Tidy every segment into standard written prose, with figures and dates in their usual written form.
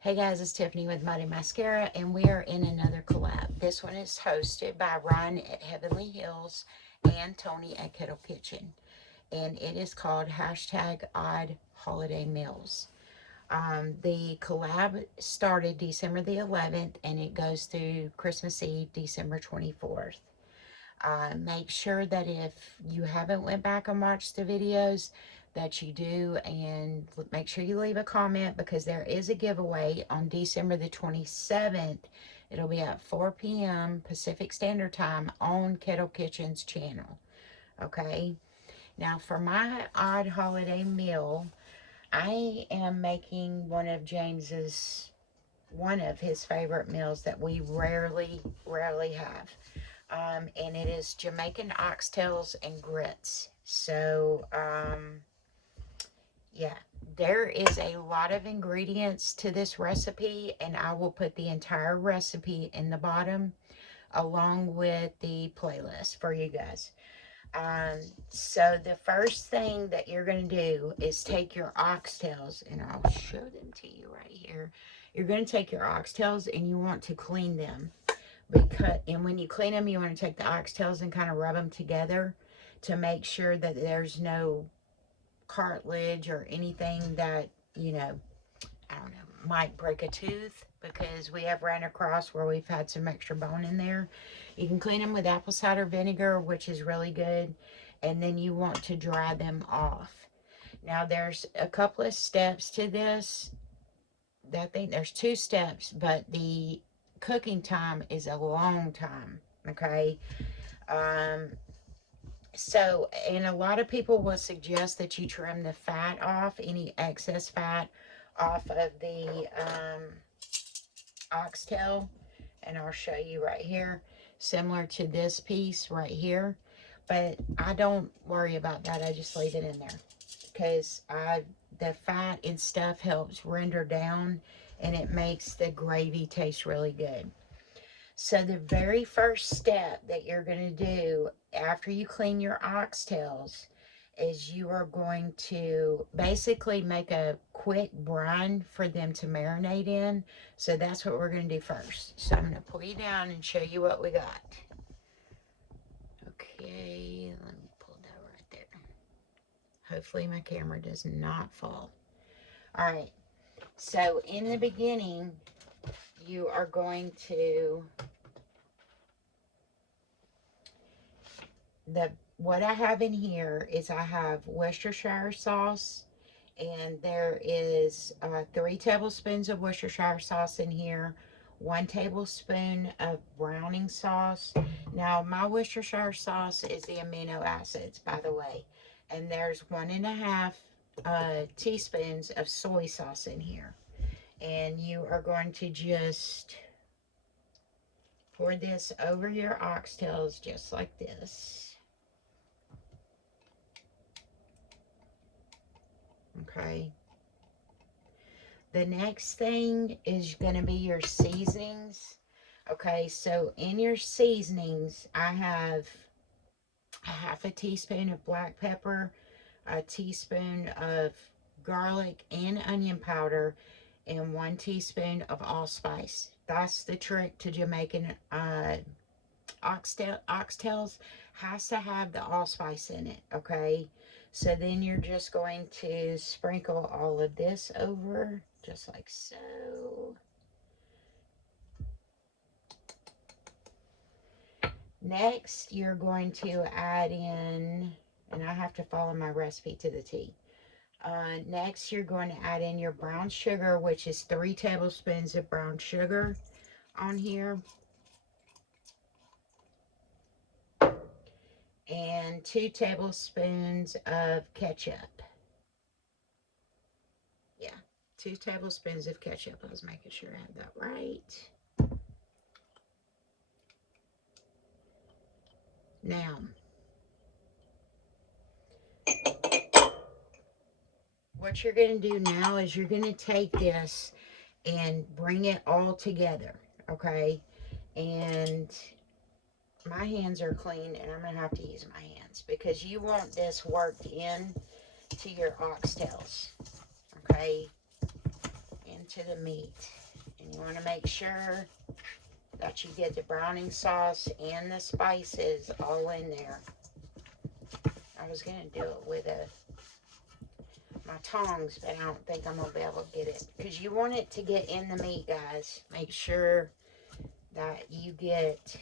Hey guys, it's Tiffany with Mighty Mascara, and we are in another collab. This one is hosted by Ryan at Heavenly Hills and Tony at Kettle Kitchen, and it is called hashtag Odd Holiday Meals. The collab started December the 11th, and it goes through Christmas Eve, December 24th. Make sure that if you haven't went back and watched the videos, that you do, and make sure you leave a comment, because there is a giveaway on December the 27th. It'll be at 4 p.m. Pacific Standard Time on Kettle Kitchen's channel. Okay, now for my odd holiday meal, I am making one of his favorite meals that we rarely have. And it is Jamaican oxtails and grits. So, yeah, there is a lot of ingredients to this recipe, and I will put the entire recipe in the bottom along with the playlist for you guys. Um, so the first thing that you're going to do is take your oxtails, and I'll show them to you right here. You're going to take your oxtails and you want to clean them. And when you clean them, you want to take the oxtails and kind of rub them together to make sure that there's no cartilage or anything that, I don't know, might break a tooth, because we have ran across where we've had some extra bone in there. You can clean them with apple cider vinegar, which is really good, and then you want to dry them off. Now, there's a couple of steps to this. I think there's two steps, but the cooking time is a long time. Okay. Um, and a lot of people will suggest that you trim the fat off, any excess fat off of the oxtail. And I'll show you right here, similar to this piece right here. But I don't worry about that. I just leave it in there, because the fat and stuff helps render down, and it makes the gravy taste really good. So the very first step that you're going to do after you clean your oxtails is you are going to basically make a quick brine for them to marinate in. So that's what we're going to do first. So I'm going to pull you down and show you what we got. Okay, let me pull that right there. Hopefully my camera does not fall. All right, so in the beginning, you are going to, what I have in here is I have Worcestershire sauce, and there is 3 tablespoons of Worcestershire sauce in here, 1 tablespoon of browning sauce. Now, my Worcestershire sauce is the amino acids, by the way, and there's 1.5 teaspoons of soy sauce in here. And you are going to just pour this over your oxtails just like this. Okay. The next thing is going to be your seasonings. Okay, so in your seasonings, I have a 1/2 teaspoon of black pepper, a teaspoon of garlic and onion powder, and 1 teaspoon of allspice. That's the trick to Jamaican oxtails. Has to have the allspice in it, okay? So then you're just going to sprinkle all of this over, just like so. Next, you're going to add in, and I have to follow my recipe to the T. Next, you're going to add in your brown sugar, which is 3 tablespoons of brown sugar on here. And 2 tablespoons of ketchup. Yeah, 2 tablespoons of ketchup. I was making sure I had that right. Now, what you're going to do now is you're going to take this and bring it all together, okay? And my hands are clean, and I'm going to have to use my hands, because you want this worked in to your oxtails, okay? Into to the meat. And you want to make sure that you get the browning sauce and the spices all in there. I was going to do it with my tongs, but I don't think I'm going to be able to get it. Because you want it to get in the meat, guys. Make sure that you get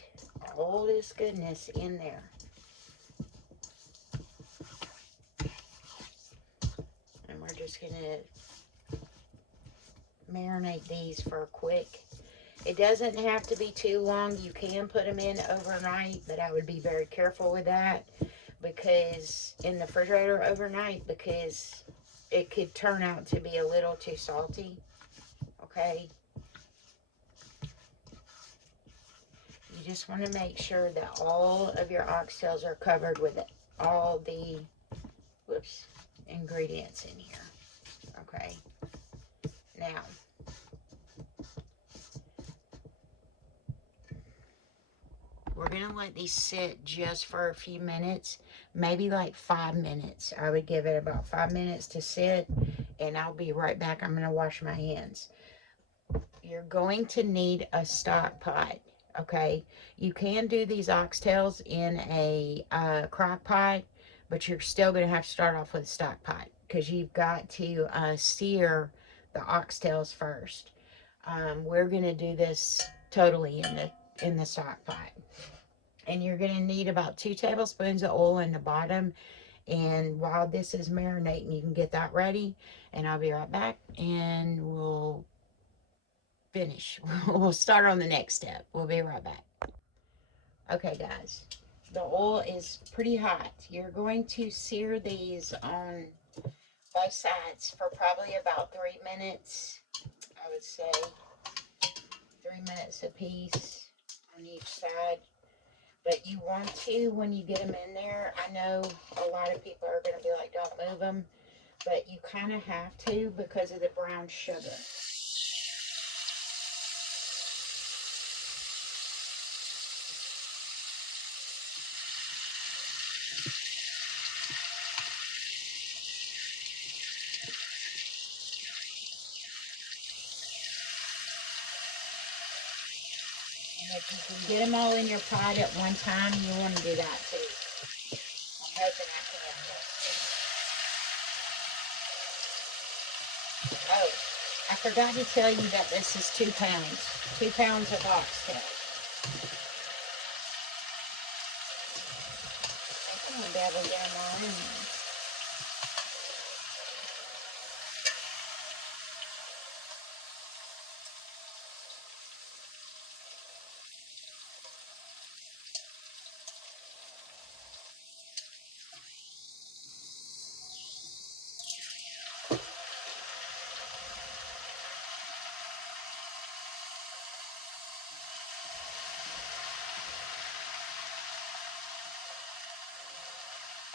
all this goodness in there. And we're just going to marinate these for a quick. It doesn't have to be too long. You can put them in overnight, but I would be very careful with that, because in the refrigerator overnight, because it could turn out to be a little too salty. Okay, you just want to make sure that all of your oxtails are covered with all the ingredients in here. Okay, now we're going to let these sit just for a few minutes, maybe like 5 minutes. I would give it about 5 minutes to sit, and I'll be right back. I'm going to wash my hands. You're going to need a stock pot, okay? You can do these oxtails in a crock pot, but you're still going to have to start off with a stock pot, because you've got to sear the oxtails first. We're going to do this totally in the stock pot. And you're going to need about 2 tablespoons of oil in the bottom. And while this is marinating, you can get that ready. And I'll be right back, and we'll finish. We'll start on the next step. We'll be right back. Okay, guys. The oil is pretty hot. You're going to sear these on both sides for probably about 3 minutes. I would say 3 minutes a piece on each side. But you want to, when you get them in there, I know a lot of people are going to be like, don't move them. But you kind of have to, because of the brown sugar. And if you can get them all in your pot at one time, you want to do that too. I'm hoping I can have this. Oh, I forgot to tell you that this is 2 pounds. 2 pounds of oxtail. I think I'm going to be able to get them all in there.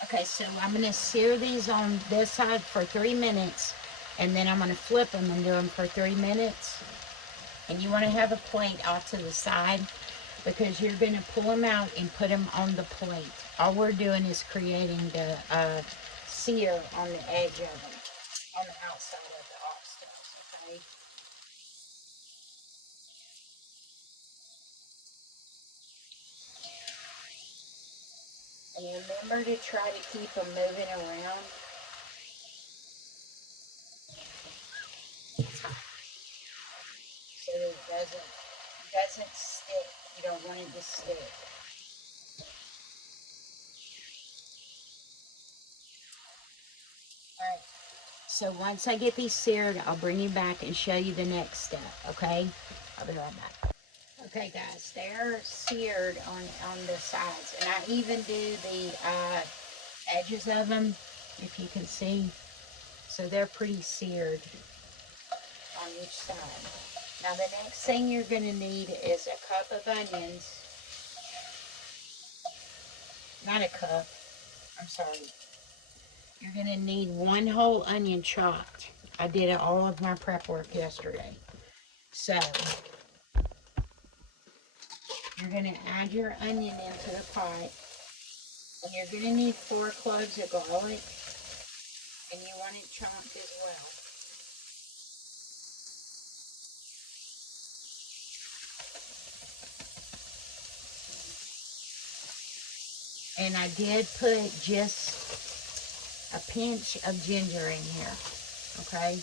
Okay, so I'm going to sear these on this side for 3 minutes, and then I'm going to flip them and do them for 3 minutes. And you want to have a plate off to the side, because you're going to pull them out and put them on the plate. All we're doing is creating the sear on the edge of them, on the outside of the oxtails, okay? And remember to try to keep them moving around. So it doesn't stick. You don't want it to stick. Alright, so once I get these seared, I'll bring you back and show you the next step, okay? I'll be right back. Okay, guys, they're seared on the sides, and I even do the edges of them, if you can see. So they're pretty seared on each side. Now the next thing you're going to need is a cup of onions. Not a cup, I'm sorry. You're going to need 1 whole onion chopped. I did all of my prep work yesterday. So you're going to add your onion into the pot. And you're going to need 4 cloves of garlic. And you want it chopped as well. And I did put just a pinch of ginger in here, okay?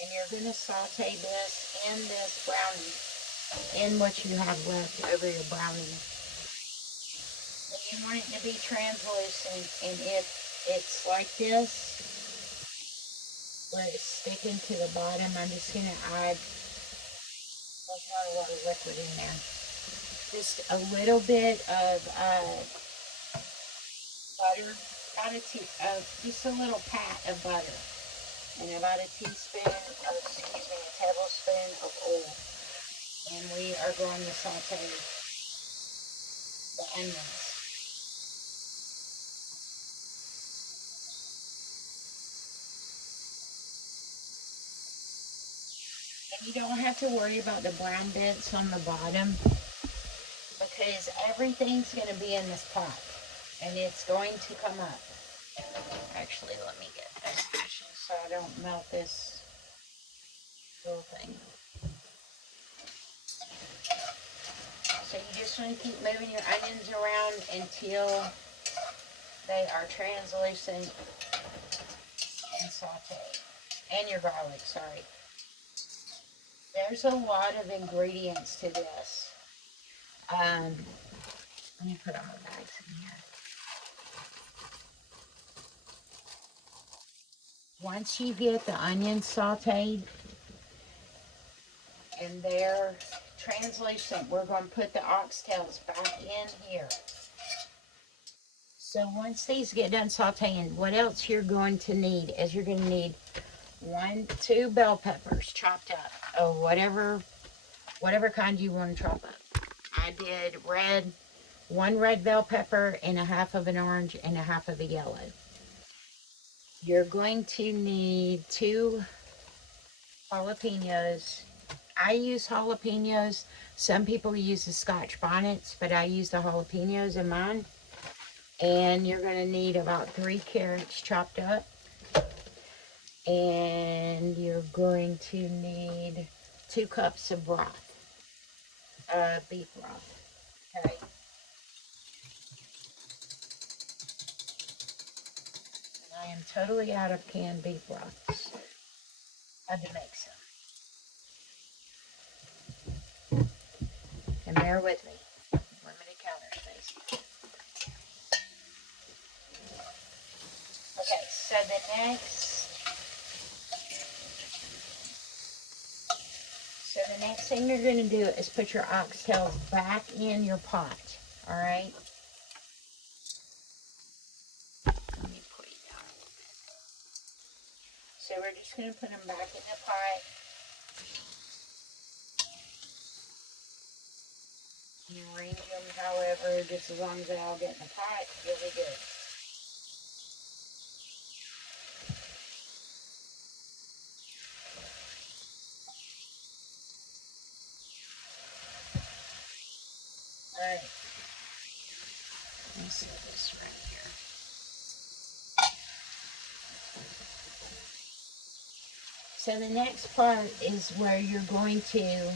And you're going to saute this in this brownie, in what you have left over your brownie. And you want it to be translucent, and if it's like this, where it's sticking to the bottom, I'm just going to add, there's not a lot of liquid in there, just a little bit of butter, just a little pat of butter, and about a tablespoon of oil. And we are going to saute the onions. And you don't have to worry about the brown bits on the bottom, because everything's going to be in this pot, and it's going to come up. Actually, let me get a spatula so I don't melt this little thing. So you just want to keep moving your onions around until they are translucent and sauteed. And your garlic, sorry. There's a lot of ingredients to this. Let me put all the bags in here. Once you get the onions sauteed and they're translucent, we're going to put the oxtails back in here. So once these get done sauteing, what else you're going to need is you're going to need 2 bell peppers chopped up, or whatever kind you want to chop up. I did red, 1 red bell pepper and a half of an orange and a half of a yellow. You're going to need 2 jalapenos. I use jalapenos. Some people use the Scotch bonnets, but I use the jalapenos in mine. And you're going to need about 3 carrots chopped up. And you're going to need 2 cups of broth, beef broth. Okay. And I am totally out of canned beef broth. So I had to make some. And bear with me. Limited counter space. Okay, so the next thing you're going to do is put your oxtails back in your pot. All right. Let me put it down a little bit. So we're just going to put them back in the pot. You arrange them however, just as long as they all get in the pot, you'll be good. Alright. Let me set this right here. So the next part is where you're going to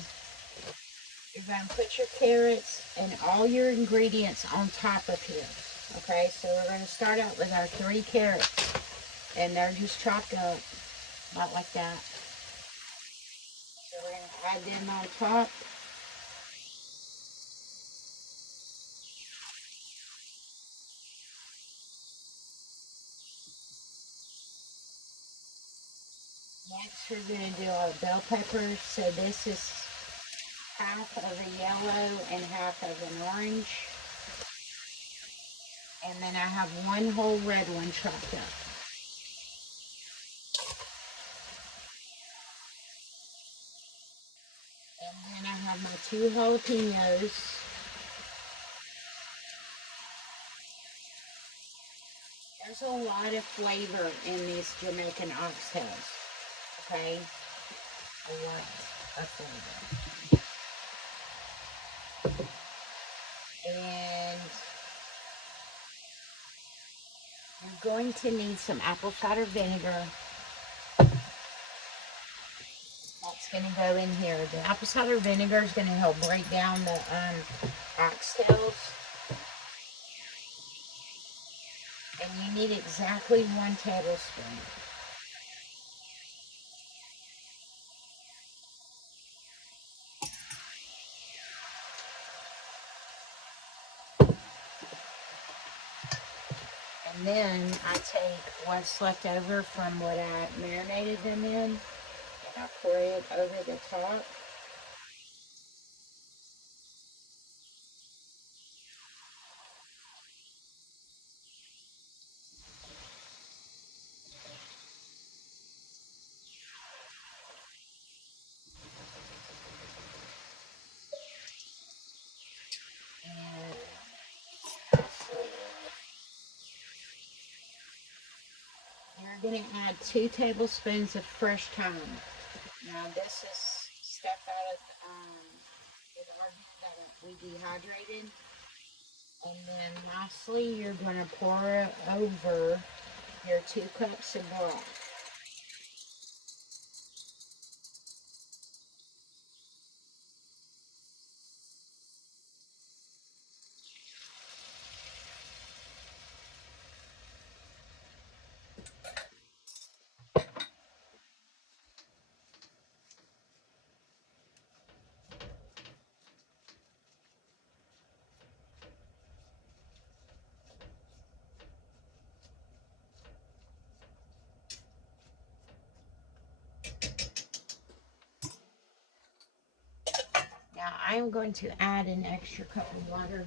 put your carrots and all your ingredients on top of here. Okay, so we're going to start out with our 3 carrots, and they're just chopped up, about like that. So we're going to add them on top. Next, we're going to do our bell peppers. So this is half of a yellow and half of an orange. And then I have 1 whole red one chopped up. And then I have my 2 jalapenos. There's a lot of flavor in these Jamaican oxtails. Okay? A lot of flavor. And you're going to need some apple cider vinegar. That's It's going to go in here. The apple cider vinegar is going to help break down the oxtails. And you need exactly 1 tablespoon. And then I take what's left over from what I marinated them in, and I pour it over the top. And you're going to add 2 tablespoons of fresh thyme. Now this is stuff out of the garden that we dehydrated. And then lastly, you're going to pour over your 2 cups of broth. Now I'm going to add an extra cup of water,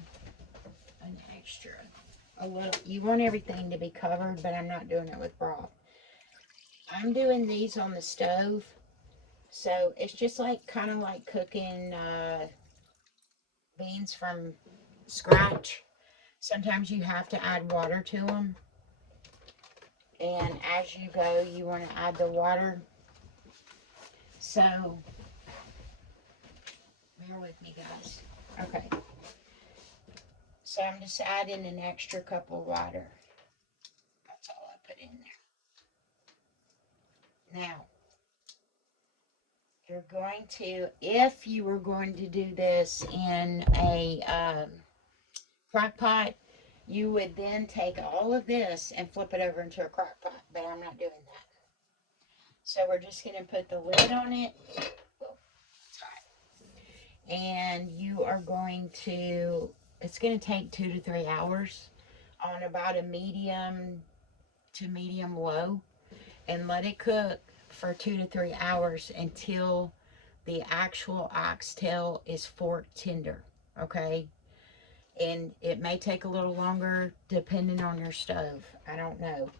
a little. You want everything to be covered, but I'm not doing it with broth. I'm doing these on the stove, so it's just like kind of like cooking beans from scratch. Sometimes you have to add water to them, and as you go, you want to add the water. So bear with me, guys. Okay. So I'm just adding an extra cup of water. That's all I put in there. Now, you're going to, if you were going to do this in a crock pot, you would then take all of this and flip it over into a crock pot, but I'm not doing that. So we're just going to put the lid on it. Oh, it's hot. And you are going to, it's going to take 2 to 3 hours on about a medium to medium low, and let it cook for 2 to 3 hours until the actual oxtail is fork tender, okay? And it may take a little longer depending on your stove. I don't know.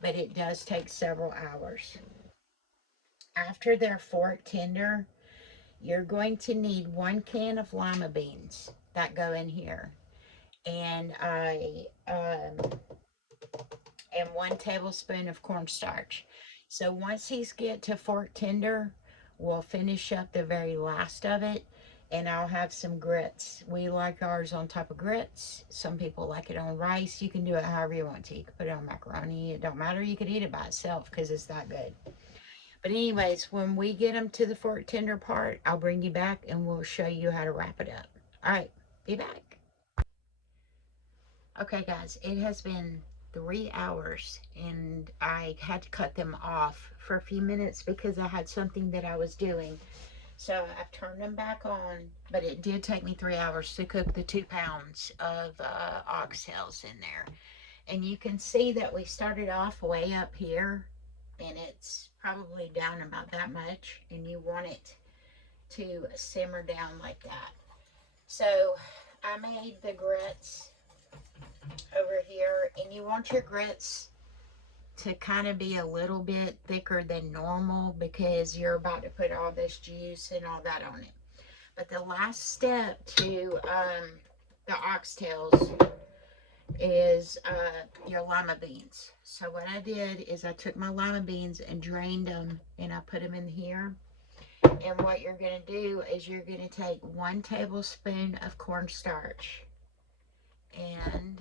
But it does take several hours. After they're fork tender, you're going to need 1 can of lima beans that go in here, and and 1 tablespoon of cornstarch. So once these get to fork tender, we'll finish up the very last of it, and I'll have some grits. We like ours on top of grits. Some people like it on rice. You can do it however you want to. You can put it on macaroni. It don't matter. You could eat it by itself because it's that good. But anyways, when we get them to the fork tender part, I'll bring you back and we'll show you how to wrap it up. All right, be back. Okay, guys, it has been 3 hours and I had to cut them off for a few minutes because I had something that I was doing. So I've turned them back on, but it did take me 3 hours to cook the 2 pounds of oxtails in there. And you can see that we started off way up here, and it's probably down about that much, and you want it to simmer down like that. So I made the grits over here, and you want your grits to kind of be a little bit thicker than normal because you're about to put all this juice and all that on it. But the last step to the oxtails is your lima beans. So what I did is I took my lima beans and drained them, and I put them in here. And what you're going to do is you're going to take 1 tablespoon of cornstarch, and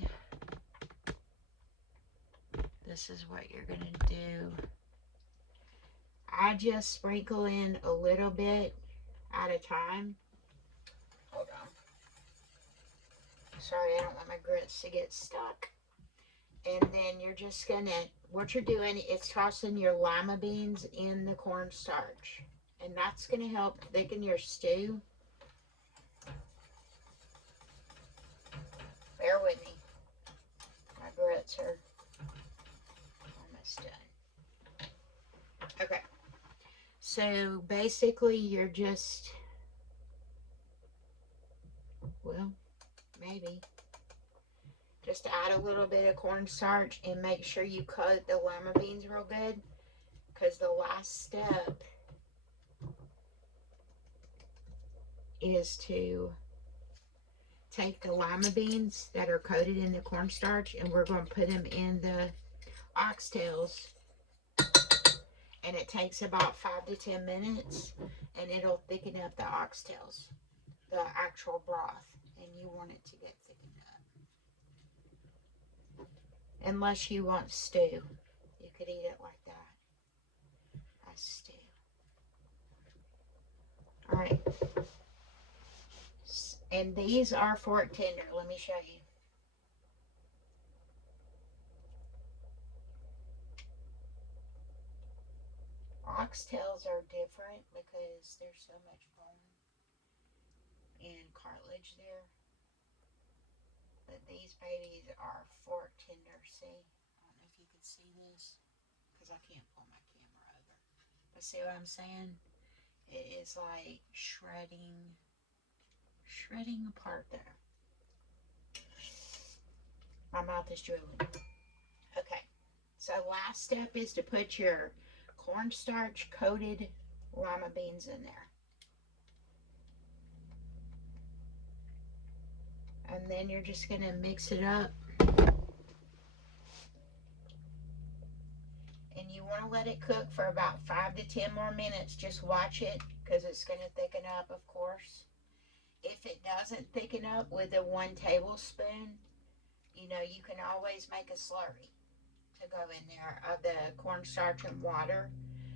this is what you're going to do. I just sprinkle in a little bit at a time. Hold on. Sorry, I don't want my grits to get stuck. And then you're just gonna, what you're doing is tossing your lima beans in the cornstarch. And that's gonna help thicken your stew. Bear with me. My grits are almost done. Okay. So basically you're just, well, maybe. Just add a little bit of cornstarch and make sure you cut the lima beans real good, because the last step is to take the lima beans that are coated in the cornstarch and we're going to put them in the oxtails, and it takes about 5 to 10 minutes and it'll thicken up the oxtails, the actual broth, and you want it to get thickened up. Unless you want stew, you could eat it like that, as stew. All right, and these are fork tender. Let me show you. Oxtails are different because there's so much bone and cartilage there. But these babies are fork tender. See? I don't know if you can see this because I can't pull my camera over. But see what I'm saying? It is like shredding apart there. My mouth is drooling. Okay. So last step is to put your cornstarch coated lima beans in there. And then you're just going to mix it up. And you want to let it cook for about 5 to 10 more minutes. Just watch it because it's going to thicken up, of course. If it doesn't thicken up with a 1 tablespoon, you know, you can always make a slurry to go in there of the cornstarch and water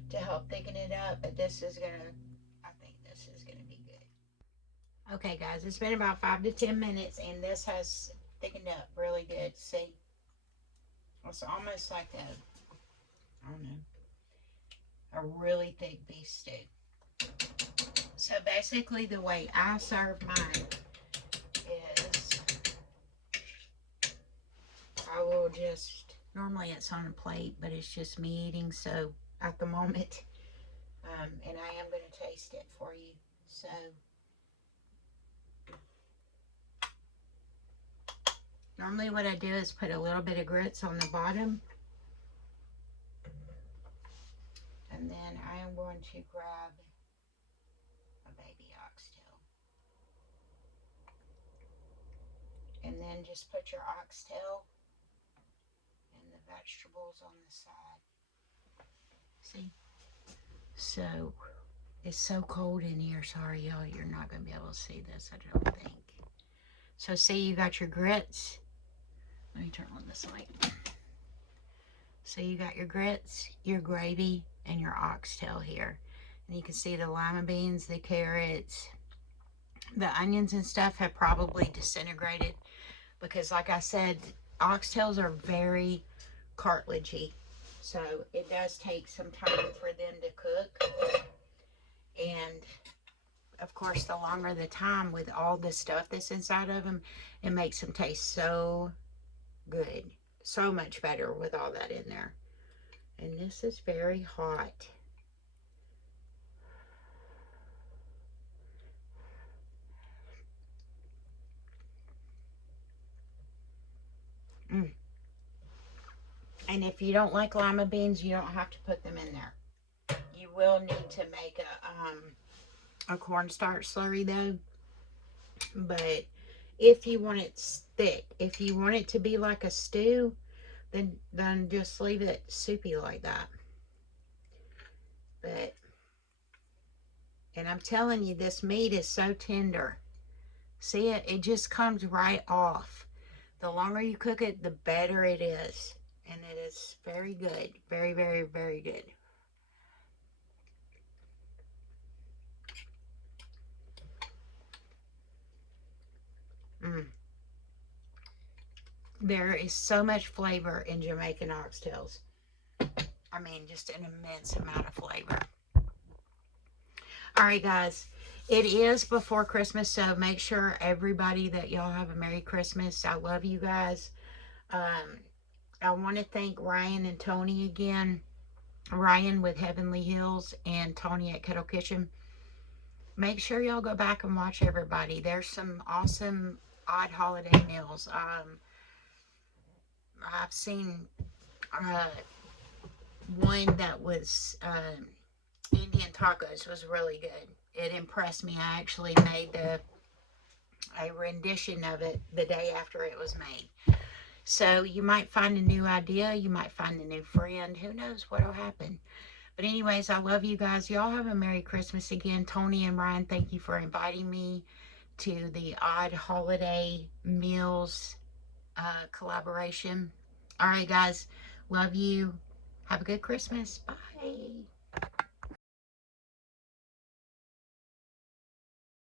to help thicken it up. But this is going to, I think this is going to be good. Okay, guys, it's been about 5 to 10 minutes and this has thickened up really good. See? It's almost like I don't know, a really thick beef stew. So basically the way I serve mine is I will just, normally it's on a plate, but it's just me eating, so at the moment, and I am going to taste it for you. So normally what I do is put a little bit of grits on the bottom, and then I am going to grab a baby oxtail, and then just put your oxtail and the vegetables on the side. See? So it's so cold in here. Sorry, y'all, you're not going to be able to see this, I don't think. So see, you got your grits. Let me turn on this light. So you got your grits, your gravy, and your oxtail here. And you can see the lima beans, the carrots, the onions and stuff have probably disintegrated because, like I said, oxtails are very cartilagey. So it does take some time for them to cook. And of course, the longer the time with all the stuff that's inside of them, it makes them taste so good. So much better with all that in there. And this is very hot. And if you don't like lima beans, you don't have to put them in there. You will need to make a cornstarch slurry though. But if you want it thick, if you want it to be like a stew, then just leave it soupy like that. But, and I'm telling you, this meat is so tender. See it? It just comes right off. The longer you cook it, the better it is. And it is very good. Very, very, very good. There is so much flavor in Jamaican oxtails. I mean, just an immense amount of flavor. All right, guys. It is before Christmas, so make sure everybody that y'all have a Merry Christmas. I love you guys. Um, I want to thank Ryan and Tony again. Ryan with Heavenly Hills and Tony at Kettle Kitchen. Make sure y'all go back and watch everybody. There's some awesome odd holiday meals. I've seen uh, one that was Indian tacos was really good. It impressed me. I actually made a rendition of it the day after it was made. So you might find a new idea. You might find a new friend. Who knows what'll happen. But anyways, I love you guys. Y'all have a Merry Christmas again. Tony and Ryan, thank you for inviting me to the Odd Holiday Meals collaboration. All right, guys. Love you. Have a good Christmas. Bye.